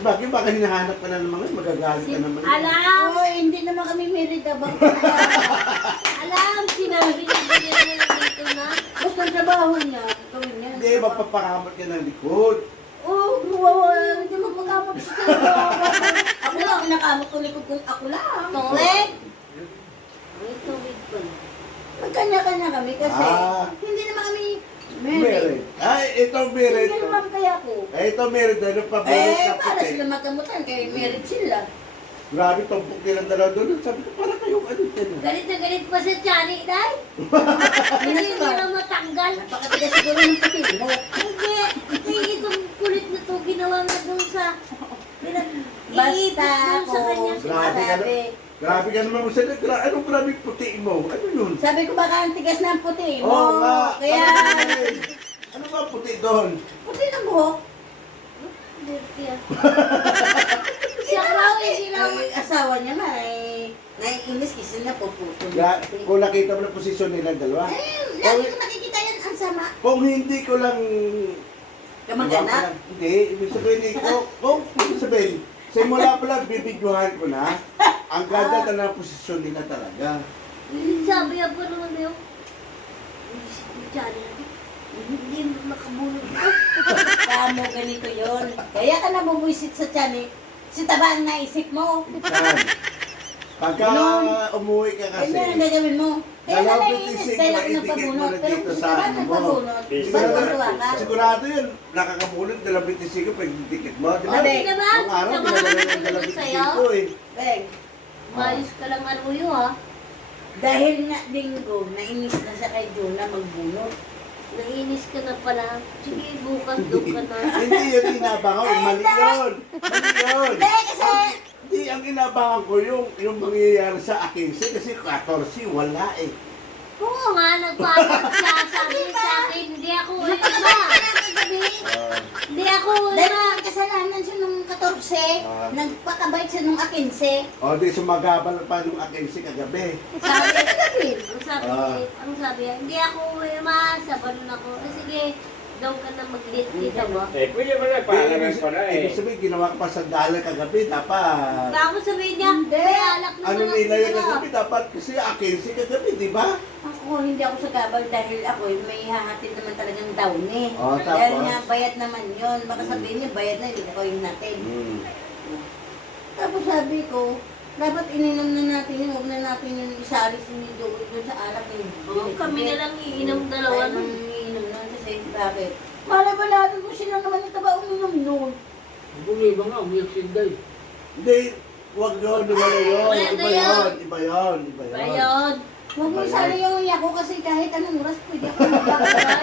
Bagay, baka hinahanap ka na naman ngayon, magagalit ka naman. Alam! Oo, hindi naman kami married abang. Alam! Sinabi niya ganyan na dito na. Basta ang trabaho niya, gawin niya. Hindi, magpapakamot ka ng likod. Oo, hindi magpakamot siya sa trabaho. Ako lang, nakamot ko likod kung ako lang. Tawid! May tawid pa na. Magkanya-kanya kami kasi hindi naman kami married. Merit. Ay, ito merit. Single mom kaya ko. Ito merit. Ano pa merit na Para puti? sila makamutan, kaya married sila. Grabe, tumpok nilang dalawa doon. Sabi ko, para kayong ano din. Galit na galit pa sa Chani, Day. Hindi mo na matanggal. Napakatigas siguro ng puti mo. Hindi. Kaya itong kulit na to ginawa nga doon sa... Basta doon sa ako, kanya. Grabe ka sabi, Grabe ka naman mo sa anong grabe puti mo? Ano yun? sabi ko baka ang tigas ng puti mo. Oo nga. Kaya, Ano ba puti doon? puti ng buhok. Dirty ah. Siya raw, hindi raw. Asawa niya na naiinis kasi na puputo. Kung nakita mo na posisyon nila dalawa. Lagi ko nakikita yan, ang sama. Kung hindi ko lang... Kamag-anak? Hindi, ibig sabihin kung ibig sabihin, simula pa lang bibidyohan ko na, ang ganda na ng posisyon nila talaga. Sabi niya po naman na yung... Si Chani, hindi makabulog ko. Kamo ganito yon. Kaya ka nabubuisit sa tiyan eh. Si taba ang naisip mo. Saan? Pagka umuwi ka kasi, Ano ang gagawin mo? Kaya na dalawang naiinis bitisig dahil ako maidikit mo nagpabunot. na Pero dito kung si sa taba ano mo. nagpabunot, Sigurado, matutuwa ka. sigurado yun, nakakabulog, dalawang bitisig ko pag dikit mo. Di ba? Ate, Hindi naman. Nung araw, Naman ginagawa naman yung dalawang bitisig sa'yo. ko eh. Beng, Maayos ka lang aruyo ha. dahil nga linggo, nainis na siya kay Jonah magbunot. Nainis ka na pala. Sige, bukas doon ka na. Hindi yun inabangan, mali yun. Mali yun. Hindi, kasi... Hindi, ang inabangan ko yung mangyayari sa akin kasi 14, wala eh. Oo nga, nagpapag siya. Sabi sa akin, hindi ako ulma. Hindi ako Dahil ulma. may kasalanan siya nung 14, nagpakabait siya nung 15. O di sumagabal pa nung 15 kagabi. Sabi ka kagabi. Ang sabi, hindi ako ulma. Sabalon ako. Sige, daw ka na mag-lit dito mo. Pwede mo na, paalaman pa na eh. Ibig sabihin, ginawa ko pa sandali kagabi, dapat. Tapos sabihin niya, Hindi. may alak na Ano naman nila yung sila. kagabi, dapat kasi 15 kagabi, di ba? Ako, hindi ako sa gabal dahil ako may hahatid naman talagang down eh. Oh, tapos? Dahil nga bayad naman yon. Baka sabihin niya bayad na, hindi ko yung natin. Tapos sabi ko, dapat ininom na natin yun, huwag na natin yung isalis ni Joey doon sa alak ni Oo, kami na lang iinom dalawa Tayo nun. nang iinom nun kasi bakit? Malay ba natin kung sila naman yung taba uminom nun? Bumi ba nga, umiyak si Inday. Hindi, wag yun, wala yun. Wala Iba na yun. yun, iba yun, iba yun. Bayon. Huwag mo sana yung iyak ko kasi kahit anong oras pwede ako magbakal.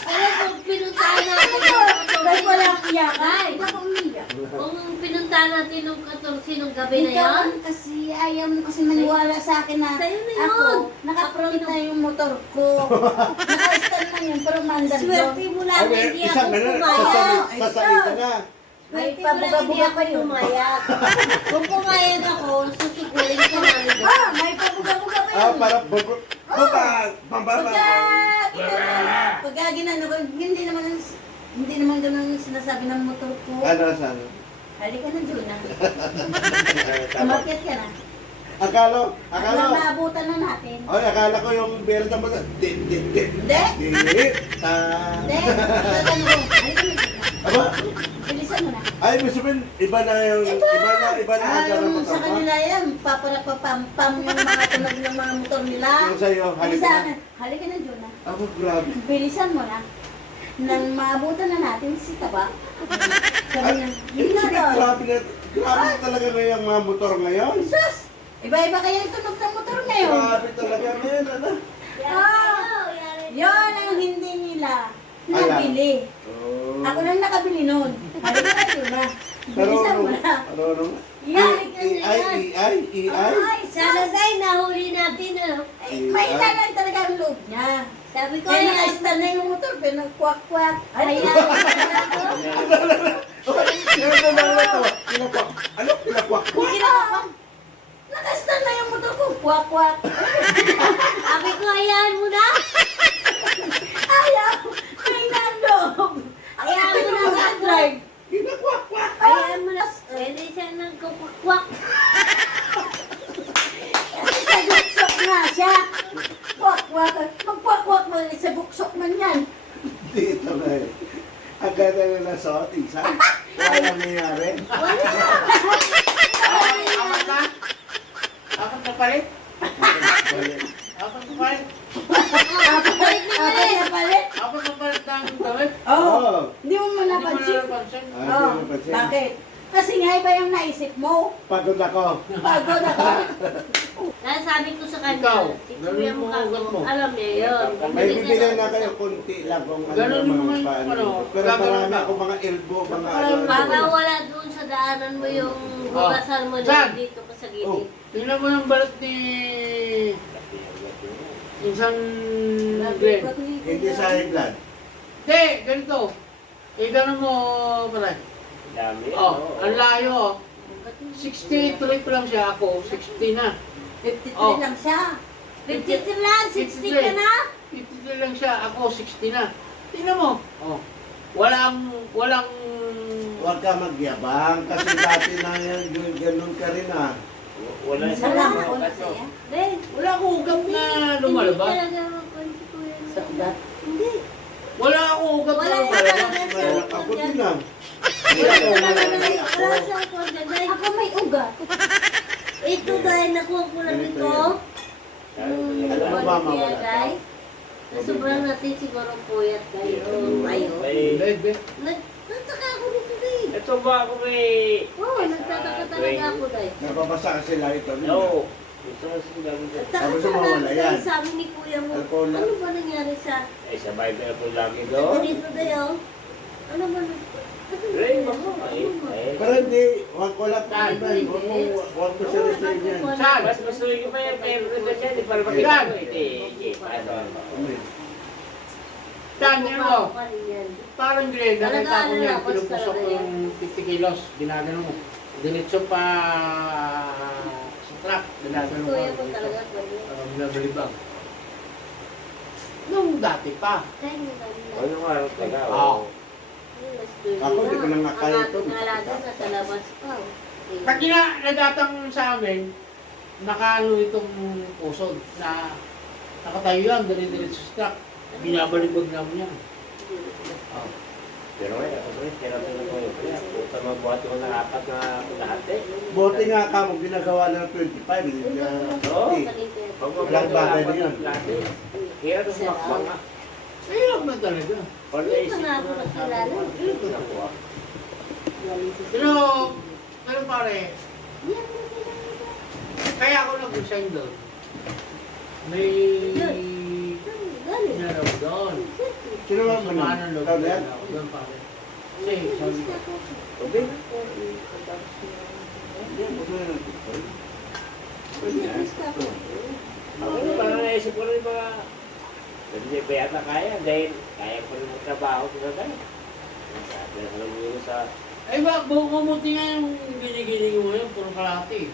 Pero kung pinuntahan natin yung Dahil walang iyak, Ay. hindi ako umiyak. Kung pinuntahan natin yung 14 nung gabi na Ikaw yon, kasi ayaw mo kasi maniwala sa akin na Sa'yo na yun. ako, naka-front na yung motor ko. Naka-stand na yun, pero mandar swerte doon. mo lang na hindi ako pumayag. Sasalita na. May Swerte mo lang hindi pabuga-buga ako pa yun. pumayag. Kung pumayag ako, susugurin ko namin. May pabuga-buga pa yun. Para baba. Pagka ginano ko, hindi naman ganun sinasabi ng motor ko. Ano, sana? Halika na, Juna. Umakyat ka na. Akala. Hanggang maabutan na natin. Ay, akala ko yung berda mo na. Hindi. Hindi. Hindi. Halika na, Juna. Aba, Bilisan mo na. ay, ibig sabihin, iba na ang Sa motor mo. kanila yan, paparapapampam yung mga tunog ng mga motor nila. Yung sa'yo, halika Sa na. akin, halika na, Juna. Ako, grabe. Bilisan mo na. Nang maabutan na natin si Taba. Sabi niya, hindi na daw. Grabe na talaga ngayon ang mga motor ngayon. Sus! Iba-iba kaya yung tunog ng motor ngayon. Grabe talaga ngayon, ano? Yon ang hindi nila nabili. Oh. Ako lang nakabili noon. Halika na, Juna. Bilisan mo na. Ano? AI? Ay, Sana tayo nahuli natin, ano? may lang talaga ang loob niya. Sabi ko, Kaya yan. naka-stand na yung motor, pero nag-kwak-kwak. Hayaan Ayan. mo na ako. Ano? Pinakwak? Ginawa. Naka-stand na yung motor ko, kwak-kwak. Sabi ko, hayaan mo na. Ayaw! May nandog! Hayaan mo na Ayaw ako. drive. Pinakwak! Hayaan mo na. suot, isa. Wala nangyayari. Wala. Apat na? Apat na palit? Apat na palit? Balik na Apat eh. na palit. Apat na palit na ang damit? Oo. Hindi mo Hindi mo napansin. napansin? Oo. napansin. Bakit? Kasi nga iba yung naisip mo. Pagod ako. Pagod ako. Nasabi ko sa kanya, Ikaw, si ganun Kuya mo Mukha ugat mo. ko, alam niya yun. May bibilan na kayo konti lang kung ano Ganun yung mo mga yung paano. ano, Pero gagawin marami ka. ako mga elbow, mga Parang ano. Para wala doon sa daanan mo yung bukasan mo na Saan? dito pa sa Oh. gilid. Tingnan mo yung balat ni... Insan Glenn. Hindi sa high blood. Hindi, ganito. Ganun mo pala. Dami. Oh, ang layo. 63 pa lang siya ako, 60 na. 53 Oh. lang siya. 53 lang, 60 ka na. 53 lang siya, ako 60 na. Tingnan mo. Oh. Walang Huwag ka magyabang kasi dati na yan, ganun ka rin ah. Wala siya. Salamat po na siya. Ben, wala akong ugat na lumalabas. Hindi talaga magkwan si Kuya. Sa ugat. Hindi. Wala akong ugat na Wala ka lumalabas. talaga siya. Meron ako din ah. Wala ka talaga siya. Wala siyang kwan dyan. Dahil Ako may ugat. ito dahil nakuha ko lang Ganito ito. Ano ba, Ano mawala? guys? Sobrang natin siguro puyat kayo. Tayo. Hindi. Nagtataka ako dito dahil. Ito ba ako may... Oo, nagtataka talaga ako dahil. Napapasa kasi lang ito. No. Ito na siya dami dyan. Nagtataka Tapos talaga mawala ako yan. dahil sabi ni kuya mo, Alcohol na. ano ba nangyari sa Eh, sabay ko na po lagi doon. ganito dayo? Ano ba nang... Ray, bako. Pero hindi, wala pa naman. Huwag mo sarisin yan. Saan? Mas masuloy ko pa yan. Pero ba siya? Di para Saan? makita ko. Hindi. Paano? Tingnan mo. Yan. Parang Glenn, nakita ko Talaga, niya, ano, pinupusok talaga yung 50 kilos, ginagano mo. Diretso pa sa truck, ginagano mo. Kuya ko talaga pwede. Binabalibag. Nung dati pa. Kaya mo kanina. Ano nga rin taga? Oo. Ako, di ko na nga kaya ito. Ang ating alaga nasa labas pa. Pag nagatang sa amin, nakaano itong pusod na nakatayo yan, diretso sa truck. Binabalibag namin yan. Pero eh, ako rin. Kaya natin na ko yun. Kaya, puta magbuhat ko ng apat na lahat eh. Buti nga ka mo ginagawa ng 25. Hindi na Oo. 50. Pag Walang bagay na yun. Kaya ito makbang nga. Hirap na talaga. Pag Hindi naisip pa nga ako ko na nakilala. nakuha. Pero pare, kaya ako nag-resign doon. May Galing. naraw doon. Sino ba mo Samahan ng loob Ikaw na yan? ako doon pare. Kasi sabi ko, Okay. Hindi, huwag mo na nagtutol. Pwede na. Ako rin, parang naisip ko rin mga... Hindi pa yata kaya dahil kaya ko rin magtrabaho sa tayo. Sabi na alam mo yun sa ay ba, bumuti nga yung ginigiling mo yun, puro kalati.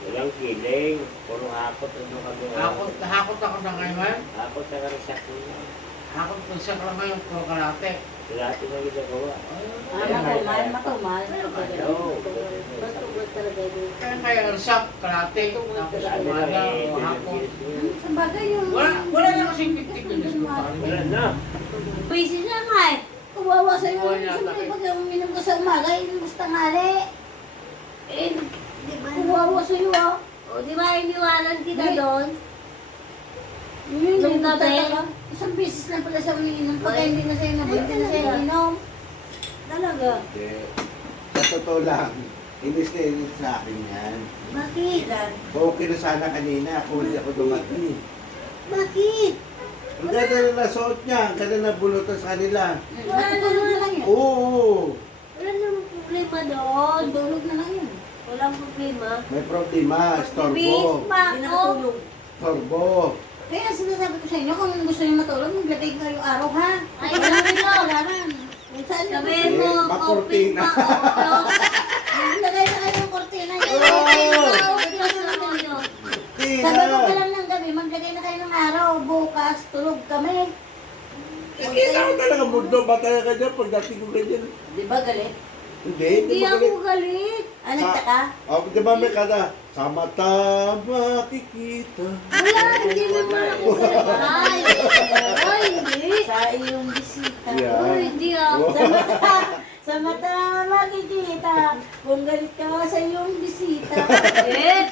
walang kiling, puro hakot ano kami. Hakot ako na ngayon. Hakot sa karisak ko. Hakot ko siya lang ngayon, puro kalati. Lahat yung ginagawa. Matumal. Matugod talaga yun. Kaya resap, kalati, tapos umaga o hapon. Sa bagay yung... Wala na kasing 50 minutes ko pa. Wala na. Busy siya nga eh. Kawawa sa'yo. Buhay niya, Siyempre, takip. pag uminom ka sa umaga, yung gusto tanghali. Eh, di ba? Kawawa sa'yo, ah. O, di ba iniwanan kita Hindi. doon? Yun, Nung yung gabi? tataka. Isang beses lang pala siya umiinom. Pagka hindi na sa'yo nabalik, hindi na sa'yo inom. Talaga. Hindi. Sa totoo lang, inis na inis sa akin yan. Bakit? Okay na sana kanina kung hindi ako dumating. Bakit? Ang ganda na nasuot niya, ang ganda na bulutan sa kanila. Natutulog na lang yun. Oo, Wala namang problema doon. Tulog na lang yun. Walang problema. may problema, Bihis storbo. pa Hindi ako. nakatulog. Storbo. Kaya sinasabi ko sa inyo, kung gusto niyo matulog, maglagay kayo araw, ha? Ay, sabi mo. Kung saan niyo Sabihin mo, Eh, open makortina. pa o close. maglagay na kayo ng kortina. Open pa o close ang ulo. Sabi ko pa Tina! lang ng gabi, maglagay na kayo ng araw, bukas, tulog kami. Nakita ko talaga mundo, bataya ka dyan pagdating ko ganyan. Di ba galit? Hindi, Hindi mo ako galit. galit. Ah, nagtaka? Oh, di ba may kada? Sa mata makikita. Wala, hindi naman ako sabay. Ay, hindi. Sa iyong bisita. Yeah. Ay, hindi ako. Oh. Sa mata, Sa mata makikita, kung galit ka sa iyong bisita. Eh!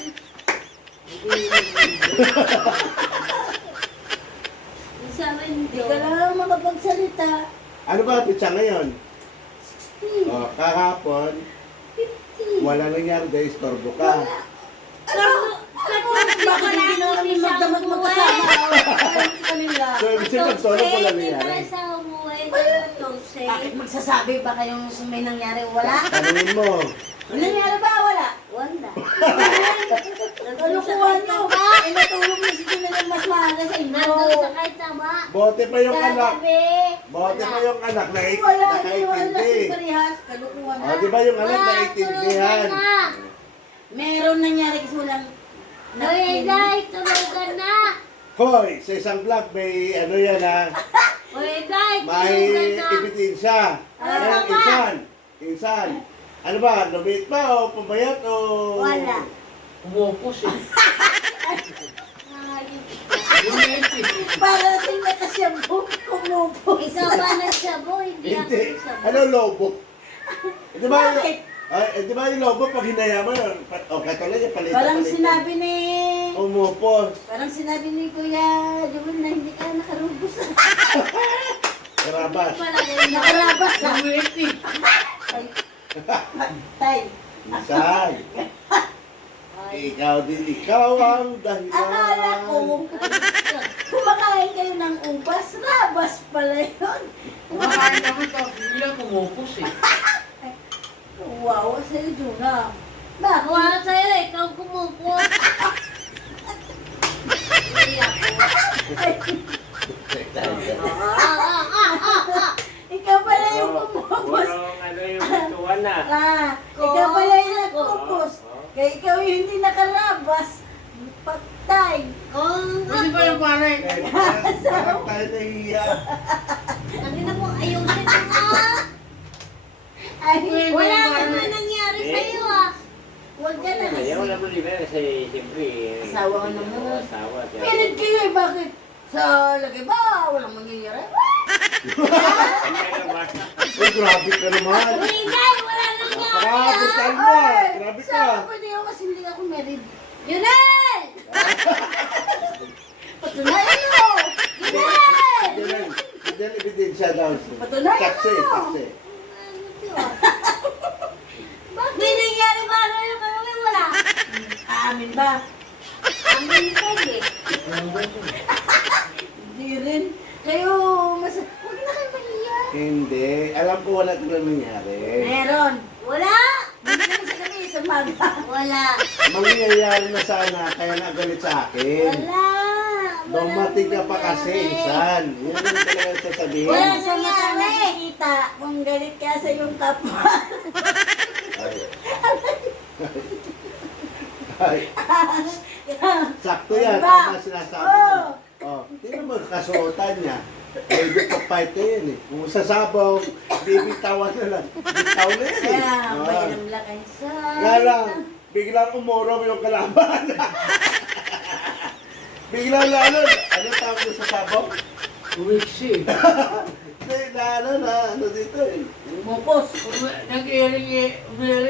Isa rin Hindi ka lang makapagsalita. Ano ba pitsa ngayon? 60, Oh, kahapon, 50. wala nangyari dahil istorbo ka. Bakit hindi na kami magdamag magkasama? Ayun kanila. So, ibig sabihin, solo ko lang nangyari. Bakit magsasabi ba kayong may nangyari o wala? Tanungin mo. May nangyari ba o wala? Wala. Nalukuhan nyo. Eh, natulog na si Junel mas maaga sa inyo. Nandun sa kahit tama. Bote pa yung anak. Kagabi. Bote pa yung anak na Wala, hindi wala si nakaintindi. Parihas. Kalukuhan O, na. di ba yung anak Wala, naiintindihan? tulugan na. Meron nangyari kasi walang Hoy, Day, tulugan na. Hoy, sa isang vlog may ano yan ha. Hoy, Day, May tulugan na. ebidensya. Ayan, insan. Insan. Ano ba? Lumit ba o pumayat o... Wala. Umupos eh. Ayun. Bumenti. Para sila kasi ang kumupo. Ikaw ba nagsabo? Hindi ako Hindi. nagsabo. Ano lobo? Di ba yung... Bakit? Di ba yung lobo pag hinaya mo yun? O, katulad yung palita. Parang sinabi ni... Umupos. Parang sinabi ni Kuya Jumel na hindi ka nakarubos. Karabas. Nakarabas ah. Bumenti. Tay. Insan. Ikaw din. Ikaw ang dahilan. Akala ko, kumakain kayo ng ubas, rabas pala yun. Kumakain kami tapos biglang umupos eh. Wow, sa'yo, Juna. Bakit? Wala sa'yo, ikaw kumupo. Hindi ako. Ikaw pala yung kumupos. Purong ano yung tuwan na. Ikaw pala yung nagkupos. Kaya ikaw yung hindi nakarabas. Patay. Hindi ba yung pare? Parang tayo nahiya. Ang ina mo, ayusin mo nga. Ay, Wala naman nangyari sa'yo ah. Huwag ka na kasi. Kaya wala mo libre kasi siyempre. Asawa ka naman. Asawa. Pilit kayo eh, bakit? Sa lagay ba? Walang mangyayari. Uy, grabe ka naman. Hindi, wala nangyari ah. Pakabutan mo. Grabe ka. Sa pwede ako kasi hindi ako married. Yunel! Patunayan mo! Yunel! Hindi yan ebidensya daw. Patunayan Taksi, mo! taksi. May nangyari ba? Ano yung kami wala? Amin ba? Amin pwede. Hindi rin. Kayo, huwag na kayo mahiya. Hindi. Alam ko wala talagang nangyari. Meron. Wala! Hindi naman sa gabi, sa maga. Wala. Mangyayari na sana, kaya nagalit sa akin. Wala. Dumating ka pa kasi, insan. Yan ang talagang sasabihin. Wala sa mata nakikita kung galit ka sa iyong kapwa. Ay. Ay. Sakto yan, Diba? tama sinasabi mo. Oh, tingnan mo kasuotan niya. Medyo kapait na yan eh. Kung sasabaw, bibitawan na lang. Bitaw na yan eh. Kaya, Ah. may namlakay sa... Nga lang, biglang umuraw yung kalaban. Biglang lalo, ano tawag mo sa sabaw? Uwiksi eh. Hindi, ano dito eh. Umupos. Nag-iring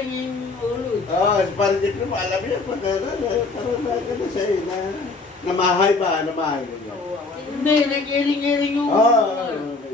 yung ulo eh. Oh, parang di ko alam yan. Parang na sa'yo na... Namahay ba? Namahay mo yun? Hindi, nag-iring yung Oo. ulo.